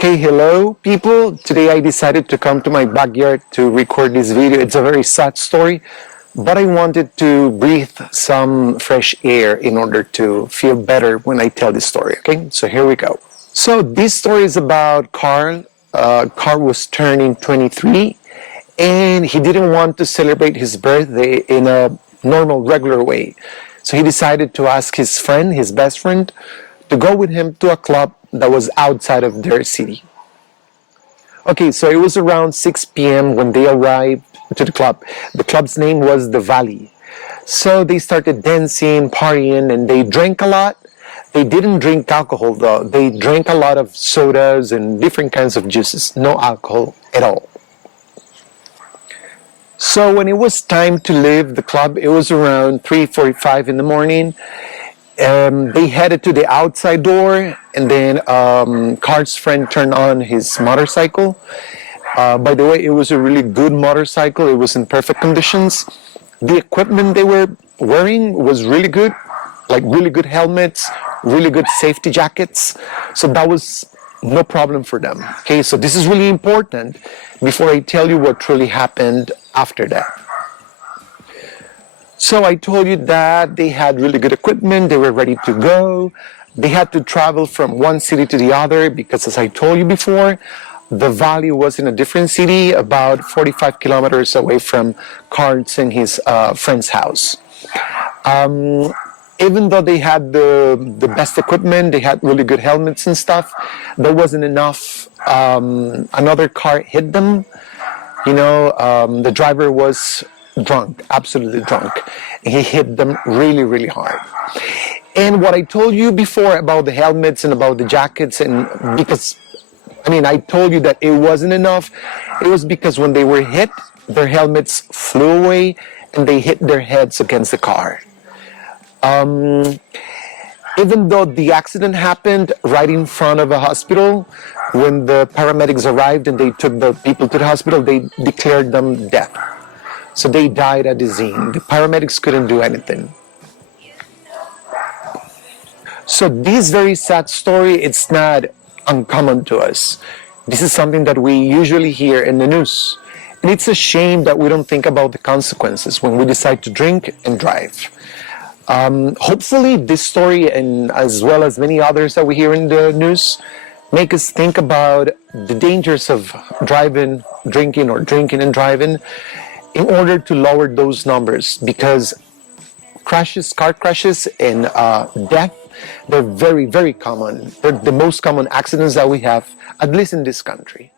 Okay, hello people. Today I decided to come to my backyard to record this video. It's a very sad story, but I wanted to breathe some fresh air in order to feel better when I tell this story. Okay, so here we go. So this story is about Carl. Carl was turning 23 and he didn't want to celebrate his birthday in a normal, regular way. So he decided to ask his friend, his best friend, to go with him to a club that was outside of their city. Okay, so it was around 6 p.m. when they arrived to the club. The club's name was The Valley. So they started dancing, partying, and they drank a lot. They didn't drink alcohol though. They drank a lot of sodas and different kinds of juices. No alcohol at all. So when it was time to leave the club, it was around 3:45 in the morning. They headed to the outside door, and then Carl's friend turned on his motorcycle. By the way, it was a really good motorcycle. It was in perfect conditions. The equipment they were wearing was really good, like really good helmets, really good safety jackets. So that was no problem for them. Okay, so this is really important before I tell you what truly happened after that. So I told you that they had really good equipment, they were ready to go. They had to travel from one city to the other because, as I told you before, the Valley was in a different city about 45 kilometers away from Carl's and his friend's house. Even though they had the best equipment, they had really good helmets and stuff, there wasn't enough. Another car hit them. The driver was drunk, absolutely drunk. He hit them really, really hard. And what I told you before about the helmets and about the jackets, and because, I told you that it wasn't enough, it was because when they were hit, their helmets flew away and they hit their heads against the car. Even though the accident happened right in front of a hospital, when the paramedics arrived and they took the people to the hospital, they declared them dead. So they died at the scene. The paramedics couldn't do anything. So this very sad story, it's not uncommon to us. This is something that we usually hear in the news. And it's a shame that we don't think about the consequences when we decide to drink and drive. Hopefully this story, and as well as many others that we hear in the news, make us think about the dangers of driving, drinking, or drinking and driving, in order to lower those numbers, because car crashes and death, they're very, very common. They're the most common accidents that we have, at least in this country.